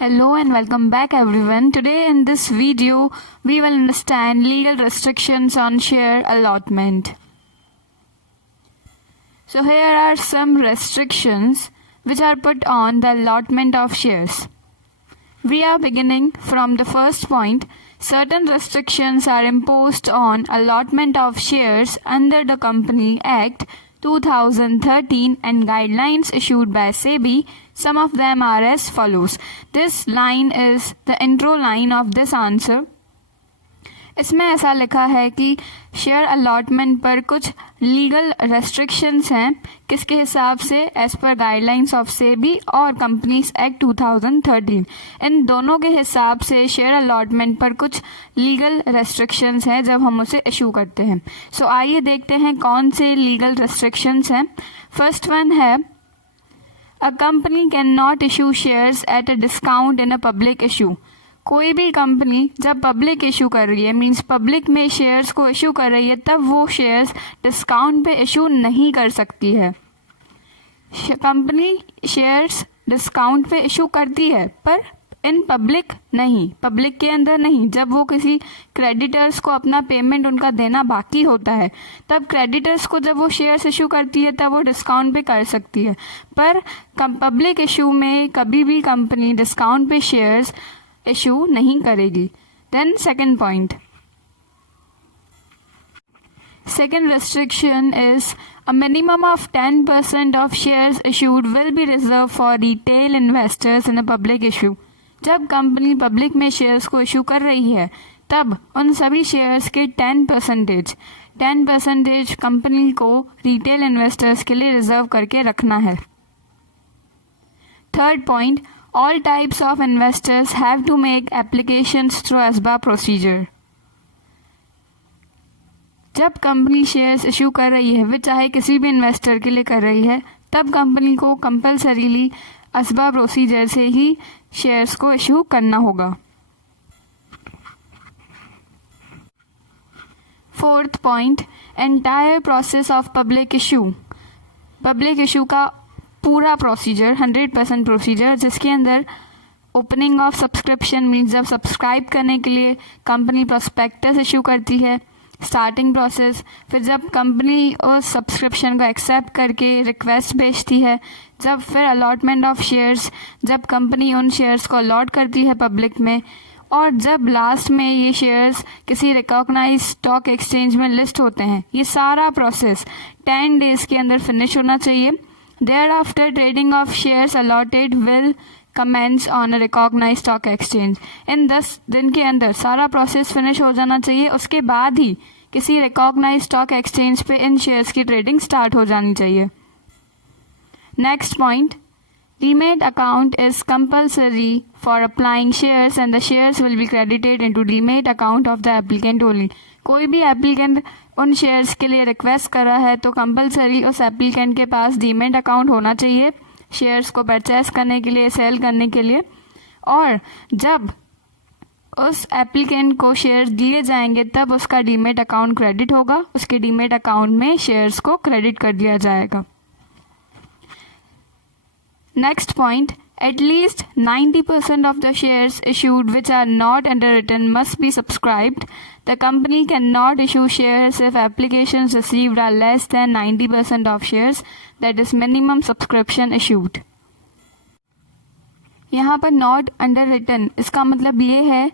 Hello and welcome back everyone. Today in this video we will understand legal restrictions on share allotment. So here are some restrictions which are put on the allotment of shares. We are beginning from the first point. Certain restrictions are imposed on allotment of shares under the Company Act 2013 and guidelines issued by SEBI. Some of them are as follows. This line is the intro line of this answer. इसमें ऐसा लिखा है कि share allotment पर कुछ legal restrictions हैं किसके हिसाब से, as per guidelines of SEBI और कंपनीज एक्ट 2013. इन दोनों के हिसाब से शेयर अलॉटमेंट पर कुछ लीगल रेस्ट्रिक्शंस हैं जब हम उसे इशू करते हैं. सो आइए देखते हैं कौन से लीगल रेस्ट्रिक्शंस हैं. फर्स्ट वन है, a company can not issue shares at a discount in a public issue. कोई भी कंपनी जब पब्लिक इशू कर रही है, मींस पब्लिक में शेयर्स को इशू कर रही है, तब वो शेयर्स डिस्काउंट पे इशू नहीं कर सकती है. कंपनी शेयर्स डिस्काउंट पे इशू करती है पर इन पब्लिक नहीं, पब्लिक के अंदर नहीं. जब वो किसी क्रेडिटर्स को अपना पेमेंट उनका देना बाकी होता है, तब क्रेडिटर्स को जब वो शेयर्स इशू करती है तब वो डिस्काउंट पे कर सकती है. पर पब्लिक इशू में कभी भी कंपनी डिस्काउंट पे शेयर्स इशू नहीं करेगी. Then second point, second restriction is a minimum of 10% of shares issued will be reserved for retail investors in a public issue. जब कंपनी पब्लिक में शेयर्स को issue कर रही है तब उन सभी शेयर्स के 10% कंपनी को रिटेल इन्वेस्टर्स के लिए रिजर्व करके रखना है. Third point, all types of investors have to make applications through ASBA procedure. जब कंपनी शेयर्स इशू कर रही है, वे चाहे किसी भी इन्वेस्टर के लिए कर रही है, तब कंपनी को कंपल्सरीली ASBA प्रोसीजर से ही शेयर्स को इशू करना होगा. Fourth point, entire process of public issue. Public issue का पूरा प्रोसीजर 100% प्रोसीजर, जिसके अंदर ओपनिंग ऑफ सब्सक्रिप्शन मीन्स जब सब्सक्राइब करने के लिए कंपनी प्रोस्पेक्टस इशू करती है, स्टार्टिंग प्रोसेस, फिर जब कंपनी उस सब्सक्रिप्शन को एक्सेप्ट करके रिक्वेस्ट भेजती है, जब फिर अलॉटमेंट ऑफ शेयर्स, जब कंपनी उन शेयर्स को अलॉट करती है पब्लिक में, और जब लास्ट में ये शेयर्स किसी रिकॉग्नाइज स्टॉक एक्सचेंज में लिस्ट होते हैं. ये सारा प्रोसेस 10 डेज के अंदर फिनिश होना चाहिए. Thereafter, trading of shares allotted will commence on a recognized stock exchange. इन 10 दिन के अंदर सारा प्रोसेस फिनिश हो जाना चाहिए. उसके बाद ही किसी रिकॉग्नाइज स्टॉक एक्सचेंज पे इन शेयर्स की ट्रेडिंग स्टार्ट हो जानी चाहिए. Next point, demat account is compulsory for applying shares and the shares will be credited into demat account of the applicant only. कोई भी एप्लीकेंट उन शेयर्स के लिए रिक्वेस्ट कर रहा है तो कंपलसरी उस एप्लीकेंट के पास डीमेट अकाउंट होना चाहिए शेयर्स को परचेस करने के लिए, सेल करने के लिए. और जब उस एप्लीकेंट को शेयर्स दिए जाएंगे तब उसका डीमेट अकाउंट क्रेडिट होगा, उसके डीमेट अकाउंट में शेयर्स को क्रेडिट कर दिया जाएगा. Next point, at least 90% of the shares issued which are not underwritten must be subscribed. The company cannot issue shares if applications received are less than 90% of shares, that is minimum subscription issued. यहाँ पर not underwritten इसका मतलब ये है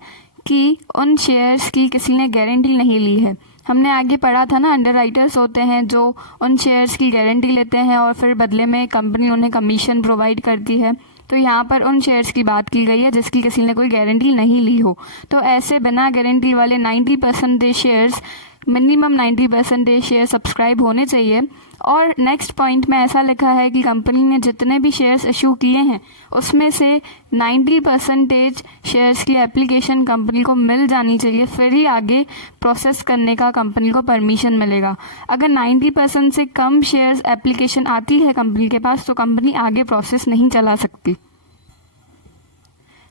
कि उन shares की किसी ने गारंटी नहीं ली है. हमने आगे पढ़ा था ना, अंडरराइटर्स होते हैं जो उन शेयर्स की गारंटी लेते हैं और फिर बदले में कंपनी उन्हें कमीशन प्रोवाइड करती है. तो यहाँ पर उन शेयर्स की बात की गई है जिसकी किसी ने कोई गारंटी नहीं ली हो. तो ऐसे बिना गारंटी वाले 90% शेयर्स, मिनिमम 90% शेयर सब्सक्राइब होने चाहिए. और नेक्स्ट पॉइंट में ऐसा लिखा है कि कंपनी ने जितने भी शेयर्स इशू किए हैं उसमें से 90% शेयर्स की एप्लीकेशन कंपनी को मिल जानी चाहिए, फिर ही आगे प्रोसेस करने का कंपनी को परमिशन मिलेगा. अगर 90% से कम शेयर्स एप्लीकेशन आती है कंपनी के पास तो कंपनी आगे प्रोसेस नहीं चला सकती.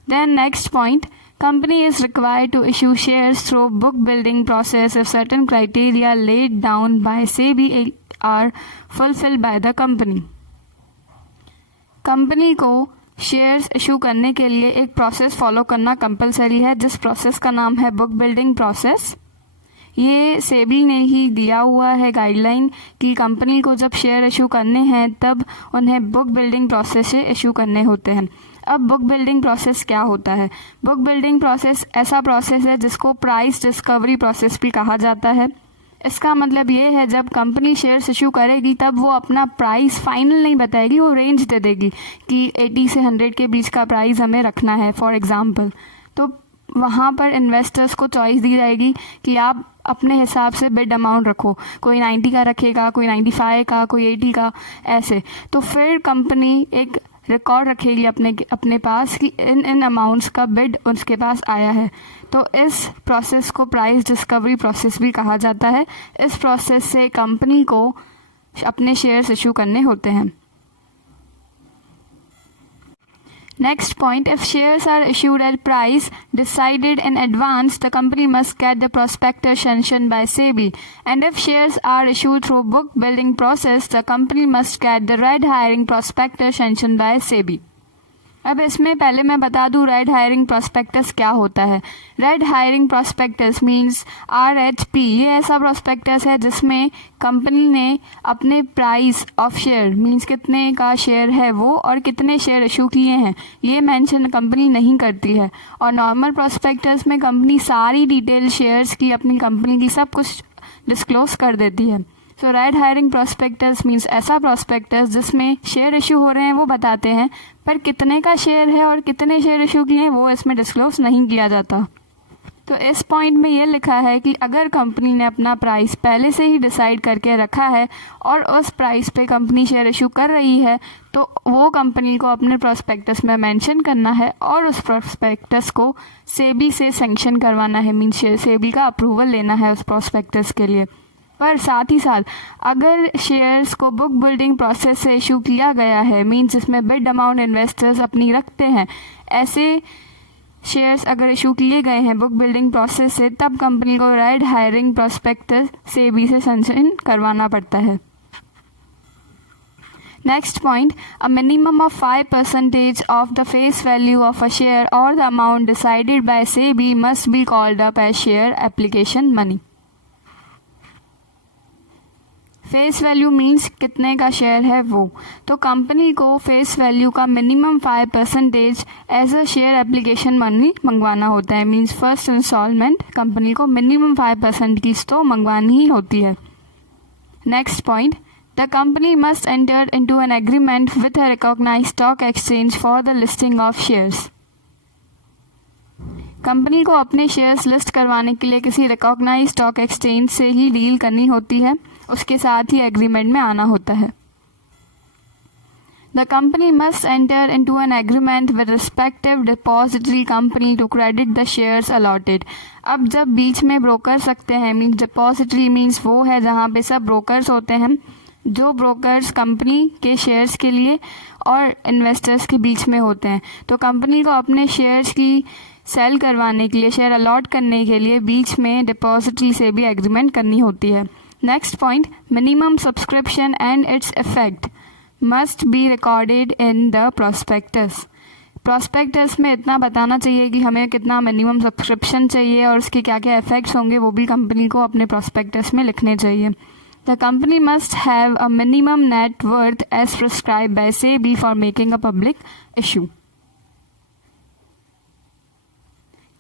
Then next point, company is required to issue shares through book building process if certain criteria laid down by SEBI are fulfilled by the company. Company को shares issue करने के लिए एक प्रोसेस फॉलो करना compulsory है, जिस process का नाम है बुक बिल्डिंग प्रोसेस। ये सेबी ने ही दिया हुआ है गाइडलाइन कि कंपनी को जब शेयर इशू करने हैं तब उन्हें बुक बिल्डिंग प्रोसेस से इशू करने होते हैं। अब बुक बिल्डिंग प्रोसेस क्या होता है? बुक बिल्डिंग प्रोसेस ऐसा प्रोसेस है जिसको प्राइस डिस्कवरी प्रोसेस भी कहा जाता है। इसका मतलब ये है जब कंपनी शेयर्स इशू करेगी तब वो अपना प्राइस फाइनल नहीं बताएगी, वो रेंज दे देगी कि 80 से 100 के बीच का प्राइस हमें रखना है फॉर एग्जांपल। तो वहाँ पर इन्वेस्टर्स को चॉइस दी जाएगी कि आप अपने हिसाब से बिड अमाउंट रखो, कोई 90 का रखेगा, कोई 95 का, कोई 80 का, ऐसे। तो फिर कंपनी एक रिकॉर्ड रखेगी अपने पास कि इन अमाउंट्स का बिड उसके पास आया है। तो इस प्रोसेस को प्राइस डिस्कवरी प्रोसेस भी कहा जाता है। इस प्रोसेस से कंपनी को अपने शेयर्स इशू करने होते हैं। Next point, if shares are issued at price decided in advance, the company must get the prospectus sanctioned by SEBI. And if shares are issued through book building process, the company must get the red herring prospectus sanctioned by SEBI. अब इसमें पहले मैं बता दूं red hiring prospectus क्या होता है। Red hiring prospectus means RHP। ये ऐसा प्रोस्पेक्टस है जिसमें कंपनी ने अपने प्राइस ऑफ शेयर मींस कितने का शेयर है वो और कितने शेयर इशू किए हैं ये मेंशन कंपनी नहीं करती है। और नॉर्मल प्रोस्पेक्टस में कंपनी सारी डिटेल शेयर्स की, अपनी कंपनी की सब कुछ डिस्क्लोज कर देती है। सो रेड हायरिंग प्रोस्पेक्टस मींस ऐसा प्रोस्पेक्टस जिसमें शेयर इशू हो रहे हैं वो बताते हैं, पर कितने का शेयर है और कितने शेयर इशू किए हैं वो इसमें डिस्क्लोज नहीं किया जाता। तो इस पॉइंट में ये लिखा है कि अगर कंपनी ने अपना प्राइस पहले से ही डिसाइड करके रखा है और उस प्राइस पे कंपनी शेयर इशू कर रही है तो वो कंपनी को अपने प्रोस्पेक्टस में मेंशन करना है और उस प्रोस्पेक्टस को सेबी से सैंक्शन करवाना है, मींस सेबी का अप्रूवल लेना है उस प्रोस्पेक्टस के लिए। पर साथ ही साथ अगर शेयर्स को बुक बिल्डिंग प्रोसेस से इशू किया गया है मींस इसमें बिड अमाउंट इन्वेस्टर्स अपनी रखते हैं, ऐसे शेयर्स अगर इशू किए गए हैं बुक बिल्डिंग प्रोसेस से तब कंपनी को रेड हायरिंग प्रोस्पेक्टस सेबी से सैंक्शन करवाना पड़ता है। Next point, a minimum of 5% of the face value of a share और the amount decided by SEBI must be called up as share application money. Face value means कितने का share है वो, तो कंपनी को फेस वैल्यू का minimum 5% as a share application money मंगवाना होता है। मीन्स फर्स्ट इंस्टॉलमेंट कंपनी को मिनिमम 5% की तो मंगवानी ही होती है। Next point, the company must enter into an agreement with a recognised stock exchange for the listing of shares. Company को अपने शेयर्स लिस्ट करवाने के लिए किसी रिकॉग्नाइज्ड स्टॉक एक्सचेंज से ही डील करनी होती है, उसके साथ ही एग्रीमेंट में आना होता है। The company must enter into an agreement with respective depository company to credit the shares allotted. अब जब बीच में ब्रोकर सकते हैं, मीन्स डिपॉजिटरी मीन्स वो है जहाँ पे सब ब्रोकर्स होते हैं, जो ब्रोकर्स कंपनी के शेयर्स के लिए और इन्वेस्टर्स के बीच में होते हैं। तो कंपनी को अपने शेयर्स की सेल करवाने के लिए, शेयर अलॉट करने के लिए बीच में डिपॉजिटरी से भी एग्रीमेंट करनी होती है। Next point, minimum subscription and its effect must be recorded in the prospectus. Prospectus में इतना बताना चाहिए कि हमें कितना मिनिमम सब्सक्रिप्शन चाहिए और उसके क्या क्या इफेक्ट्स होंगे वो भी कंपनी को अपने प्रोस्पेक्टस में लिखने चाहिए। The company must have a minimum net worth as prescribe by SEBI for making a public issue.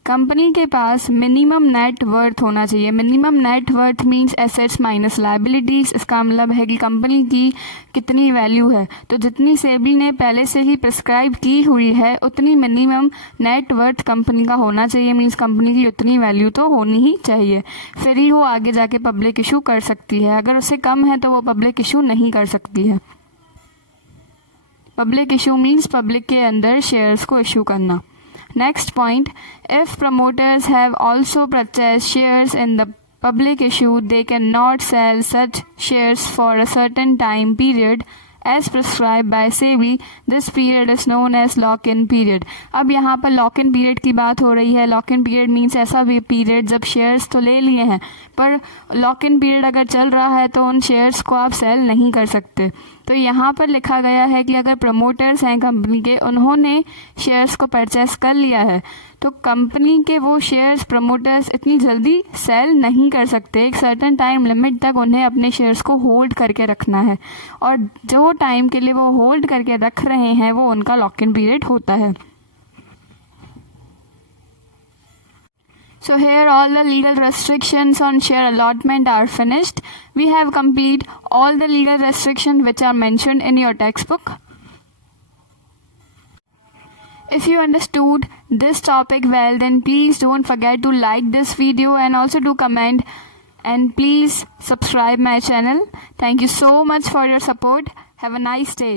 Company के पास मिनिमम नेट वर्थ होना चाहिए। Minimum net worth means assets minus liabilities. इसका मतलब है कि कंपनी की कितनी वैल्यू है, तो जितनी सेबी ने पहले से ही प्रिस्क्राइब की हुई है उतनी मिनिमम नेट वर्थ कंपनी का होना चाहिए। मींस कंपनी की उतनी वैल्यू तो होनी ही चाहिए, फिर ही वो आगे जाके पब्लिक इशू कर सकती है। अगर उससे कम है तो वो पब्लिक इशू नहीं कर सकती है। पब्लिक इशू मींस पब्लिक के अंदर शेयर्स को इशू करना। Next point, if promoters have also purchased shares in the public issue, they cannot sell such shares for a certain time period as prescribed by SEBI. This period is known as lock-in period. अब यहाँ पर lock-in period की बात हो रही है। lock-in period means ऐसा भी पीरियड जब शेयर्स तो ले लिए हैं पर lock-in period अगर चल रहा है तो उन शेयर्स को आप सेल नहीं कर सकते। तो यहाँ पर लिखा गया है कि अगर प्रमोटर्स हैं कंपनी के, उन्होंने शेयर्स को परचेस कर लिया है, तो कंपनी के वो शेयर्स प्रमोटर्स इतनी जल्दी सेल नहीं कर सकते। एक सर्टेन टाइम लिमिट तक उन्हें अपने शेयर्स को होल्ड करके रखना है, और जो टाइम के लिए वो होल्ड करके रख रहे हैं वो उनका लॉक इन पीरियड होता है। So here all the legal restrictions on share allotment are finished. We have completed all the legal restrictions which are mentioned in your textbook. If you understood this topic well, then please don't forget to like this video and also to comment, and please subscribe my channel. Thank you so much for your support. Have a nice day.